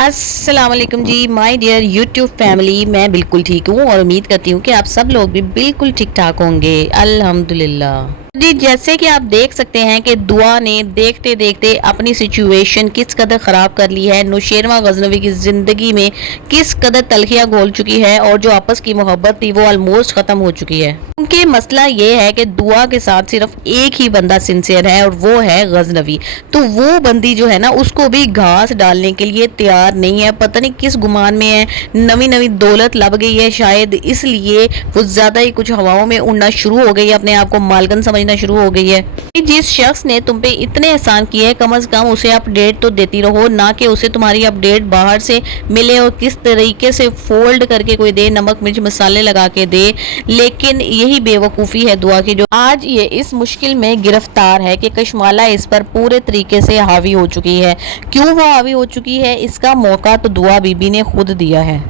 अस्सलाम वालेकुम जी my dear YouTube family. मैं बिल्कुल ठीक हूँ और उम्मीद करती हूँ कि आप सब लोग भी बिल्कुल ठीक ठाक होंगे, अल्हम्दुलिल्लाह जी। जैसे कि आप देख सकते हैं कि दुआ ने देखते देखते अपनी सिचुएशन किस कदर ख़राब कर ली है। नौशेरवा गजनवी की ज़िंदगी में किस कदर तलखियाँ घोल चुकी है और जो आपस की मोहब्बत थी वो ऑलमोस्ट ख़त्म हो चुकी है। क्योंकि मसला ये है कि दुआ के साथ सिर्फ एक ही बंदा सिंसियर है और वो है गजनवी। तो वो बंदी जो है ना उसको भी घास डालने के लिए तैयार नहीं है। पता नहीं किस गुमान में है, नवी नवी दौलत लब गई है शायद, इसलिए वो ज़्यादा ही कुछ हवाओं में उड़ना शुरू हो गई है, अपने आप को मालकन समझना शुरू हो गई है। जिस शख्स ने तुम पे इतने एहसान किए हैं कम से कम उसे अपडेट तो देती रहो, ना कि उसे तुम्हारी अपडेट बाहर से मिले और किस तरीके से फोल्ड करके कोई दे, नमक मिर्च मसाले लगा के दे। लेकिन यही बेवकूफ़ी है दुआ की, जो आज ये इस मुश्किल में गिरफ्तार है कि कशमाला इस पर पूरे तरीके से हावी हो चुकी है। क्यों वो हावी हो चुकी है, इसका मौका तो दुआ बीबी ने खुद दिया है।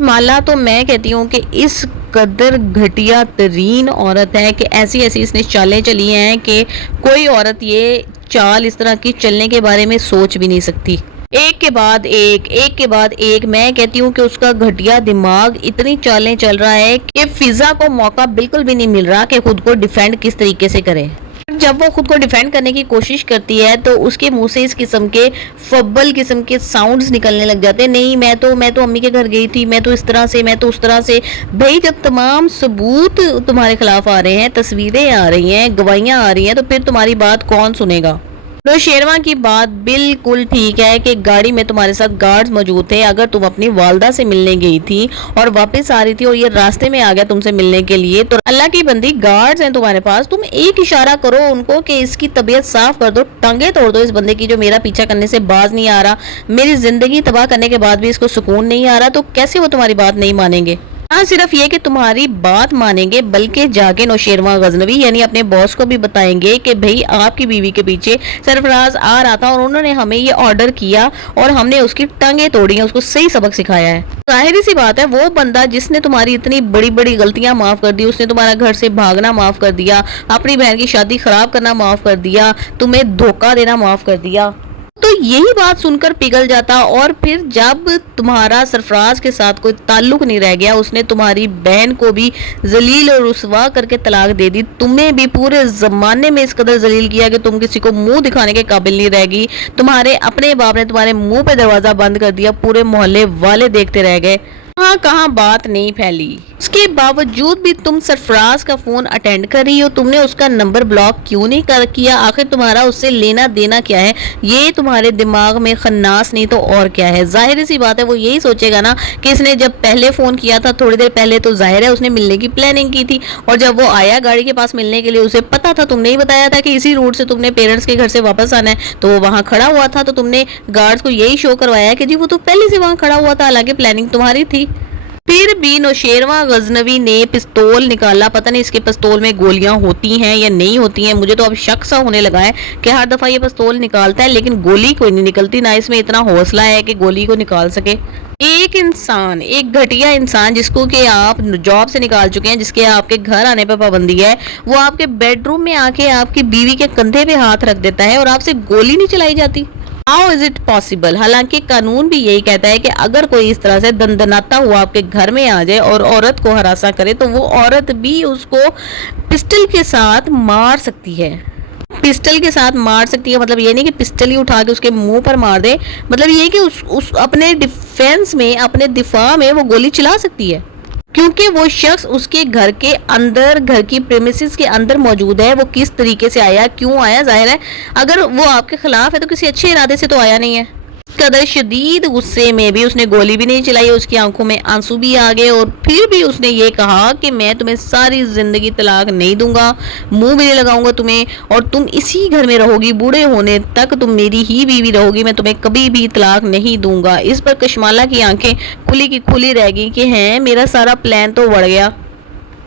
माला तो मैं कहती हूँ कि इस कदर घटिया तरीन औरत है कि ऐसी ऐसी इसने चालें चली हैं कि कोई औरत ये चाल इस तरह की चलने के बारे में सोच भी नहीं सकती। एक के बाद एक मैं कहती हूँ कि उसका घटिया दिमाग इतनी चालें चल रहा है कि फिजा को मौका बिल्कुल भी नहीं मिल रहा कि खुद को डिफेंड किस तरीके से करे। जब वो खुद को डिफेंड करने की कोशिश करती है तो उसके मुंह से इस किस्म के फब्बल किस्म के साउंड्स निकलने लग जाते हैं। नहीं मैं तो अम्मी के घर गई थी, मैं तो इस तरह से, मैं तो उस तरह से। भाई जब तमाम सबूत तुम्हारे खिलाफ आ रहे हैं, तस्वीरें आ रही हैं, गवाहियां आ रही हैं, तो फिर तुम्हारी बात कौन सुनेगा। नौशेरवा की बात बिल्कुल ठीक है कि गाड़ी में तुम्हारे साथ गार्ड्स मौजूद थे। अगर तुम अपनी वालदा से मिलने गई थी और वापस आ रही थी और ये रास्ते में आ गया तुमसे मिलने के लिए, तो अल्लाह की बंदी गार्ड्स हैं तुम्हारे पास, तुम एक इशारा करो उनको कि इसकी तबीयत साफ कर दो, टांगे तोड़ दो इस बंदे की जो मेरा पीछा करने से बाज नहीं आ रहा, मेरी जिंदगी तबाह करने के बाद भी इसको सुकून नहीं आ रहा। तो कैसे वो तुम्हारी बात नहीं मानेंगे। हाँ, सिर्फ ये कि तुम्हारी बात मानेंगे बल्कि जाके नौशेरवा गजनवी यानी अपने बॉस को भी बताएंगे कि भाई आपकी बीवी के पीछे सरफराज आ रहा था और उन्होंने हमें ये ऑर्डर किया और हमने उसकी टांगें तोड़ी हैं, उसको सही सबक सिखाया है। जाहिर सी बात है वो बंदा जिसने तुम्हारी इतनी बड़ी बड़ी गलतियां माफ कर दी, उसने तुम्हारा घर से भागना माफ कर दिया, अपनी बहन की शादी खराब करना माफ कर दिया, तुम्हें धोखा देना माफ कर दिया, तो यही बात सुनकर पिघल जाता। और फिर जब तुम्हारा सरफराज के साथ कोई ताल्लुक नहीं रह गया, उसने तुम्हारी बहन को भी जलील और रुसवा करके तलाक दे दी, तुम्हें भी पूरे ज़माने में इस कदर जलील किया कि तुम किसी को मुंह दिखाने के काबिल नहीं रहेगी। तुम्हारे अपने बाप ने तुम्हारे मुंह पे दरवाज़ा बंद कर दिया, पूरे मोहल्ले वाले देखते रह गए, कहाँ बात नहीं फैली। उसके बावजूद भी तुम सरफराज का फोन अटेंड कर रही हो, तुमने उसका नंबर ब्लॉक क्यों नहीं किया। आखिर तुम्हारा उससे लेना देना क्या है, ये तुम्हारे दिमाग में खन्नास नहीं तो और क्या है। जाहिर सी बात है वो यही सोचेगा ना कि इसने जब पहले फोन किया था थोड़ी देर पहले, तो जाहिर है उसने मिलने की प्लानिंग की थी, और जब वो आया गाड़ी के पास मिलने के लिए उसे पता था, तुमने ही बताया था कि इसी रूट से तुमने पेरेंट्स के घर से वापस आना है, तो वो वहाँ खड़ा हुआ था, तो तुमने गार्ड्स को यही शो करवाया कि जी वो तो पहले से वहाँ खड़ा हुआ था, हालांकि प्लानिंग तुम्हारी थी। फिर भी नौशेरवा गजनवी ने पिस्तौल निकाला, पता नहीं इसके पिस्तौल में गोलियां होती हैं या नहीं होती हैं, मुझे तो अब शक सा होने लगा है कि हर दफ़ा ये पिस्तौल निकालता है लेकिन गोली कोई नहीं निकलती, ना इसमें इतना हौसला है कि गोली को निकाल सके। एक इंसान, एक घटिया इंसान जिसको कि आप जॉब से निकाल चुके हैं, जिसके आपके घर आने पर पाबंदी है, वो आपके बेडरूम में आके आपकी बीवी के कंधे पे हाथ रख देता है और आपसे गोली नहीं चलाई जाती। How is it possible. हालांकि कानून भी यही कहता है कि अगर कोई इस तरह से दंदनाता हुआ आपके घर में आ जाए और औरत को हरासा करे तो वो औरत भी उसको पिस्टल के साथ मार सकती है। पिस्टल के साथ मार सकती है मतलब ये नहीं कि पिस्टल ही उठा के उसके मुंह पर मार दे, मतलब ये कि उस अपने डिफेंस में, अपने दिफा में वो गोली चला सकती है, क्योंकि वो शख्स उसके घर के अंदर, घर की प्रेमिसेस के अंदर मौजूद है। वो किस तरीके से आया, क्यों आया, जाहिर है अगर वो आपके खिलाफ है तो किसी अच्छे इरादे से तो आया नहीं है। कदर शदीद गुस्से में भी उसने गोली भी नहीं चलाई, उसकी आंखों में आंसू भी आ गए और फिर भी उसने ये कहा कि मैं तुम्हें सारी ज़िंदगी तलाक नहीं दूंगा, मुंह भी नहीं लगाऊंगा तुम्हें, और तुम इसी घर में रहोगी, बूढ़े होने तक तुम मेरी ही बीवी रहोगी, मैं तुम्हें कभी भी तलाक नहीं दूंगा। इस पर कशमाला की आंखें खुली की खुली रह गई कि हैं मेरा सारा प्लान तो उड़ गया।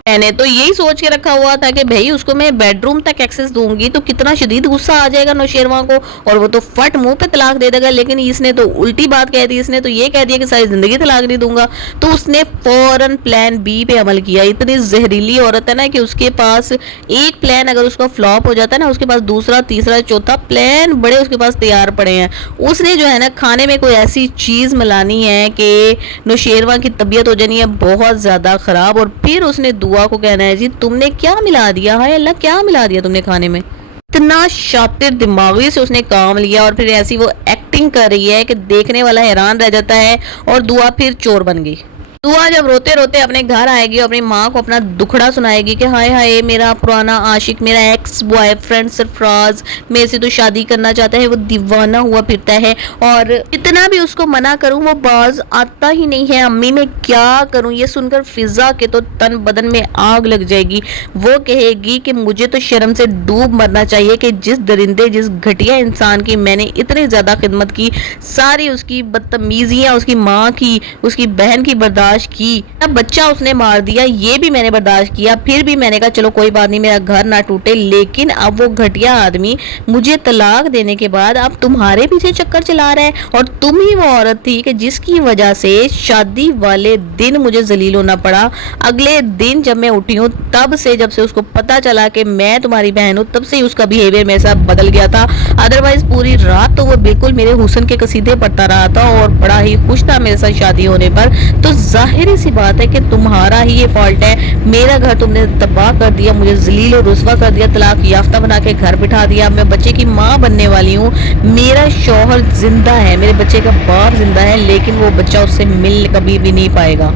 मैंने तो यही सोच के रखा हुआ था कि भाई उसको मैं बेडरूम तक एक्सेस दूंगी तो कितना शदीद गुस्सा आ जाएगा नौशेरवा को और वो तो फट मुंह पे तलाक दे देगा, लेकिन इसने तो उल्टी बात कह दी। इसने तो ये कह दिया कि सारी जिंदगी तलाक नहीं दूंगा। तो उसने फौरन प्लान बी पे अमल किया। इतनी जहरीली औरत है ना कि उसके पास एक प्लान अगर उसका फ्लॉप हो जाता है ना, उसके पास दूसरा तीसरा चौथा प्लान बड़े उसके पास तैयार पड़े हैं। उसने जो है ना खाने में कोई ऐसी चीज़ मिलानी है कि नौशेरवा की तबीयत हो जानी है बहुत ज़्यादा ख़राब, और फिर उसने दुआ को कहना है जी तुमने क्या मिला दिया, हाय अल्लाह क्या मिला दिया तुमने खाने में। इतना शातिर दिमागी से उसने काम लिया और फिर ऐसी वो एक्टिंग कर रही है कि देखने वाला हैरान रह जाता है, और दुआ फिर चोर बन गई। दुआ जब रोते रोते अपने घर आएगी और अपनी माँ को अपना दुखड़ा सुनाएगी कि हाय हाय मेरा पुराना आशिक, मेरा एक्स बॉयफ्रेंड सरफराज मेरे से तो शादी करना चाहता है, वो दीवाना हुआ फिरता है और इतना भी उसको मना करूं वो बाज आता ही नहीं है। अम्मी मैं क्या करूं? ये सुनकर फिजा के तो तन बदन में आग लग जाएगी। वो कहेगी कि मुझे तो शर्म से डूब मरना चाहिए कि जिस दरिंदे जिस घटिया इंसान की मैंने इतनी ज़्यादा खिदमत की, सारी उसकी बदतमीजियाँ उसकी माँ की उसकी बहन की बर्दाश्त की, अब बच्चा उसने मार दिया ये भी मैंने बर्दाश्त किया। फिर भी मैंने कहा चलो कोई बात नहीं मेरा घर ना टूटे, लेकिन अब वो घटिया आदमी मुझे तलाक देने के बाद अब तुम्हारे पीछे चक्कर चला रहा है, और तुम ही वो औरत थी कि जिसकी वजह से शादी वाले दिन मुझे जलील होना पड़ा। अगले दिन जब मैं उठी हूँ तब से, जब से उसको पता चला कि मैं तुम्हारी बहन हूँ, तब से ही उसका बिहेवियर मेरे साथ बदल गया था। अदरवाइज पूरी रात तो वो बिल्कुल मेरे हुस्न के कसीदे पढ़ता रहा था और बड़ा ही खुश था मेरे साथ शादी होने पर। तो जाहिर सी बात है कि तुम्हारा ही ये फॉल्ट है, मेरा घर तुमने तबाह कर दिया, मुझे जलील और रुस्वा कर दिया, तलाक याफ्ता बना के घर बिठा दिया। मैं बच्चे की माँ बनने वाली हूँ, मेरा शौहर जिंदा है, मेरे बच्चे का बाप जिंदा है, लेकिन वो बच्चा उससे मिल कभी भी नहीं पाएगा।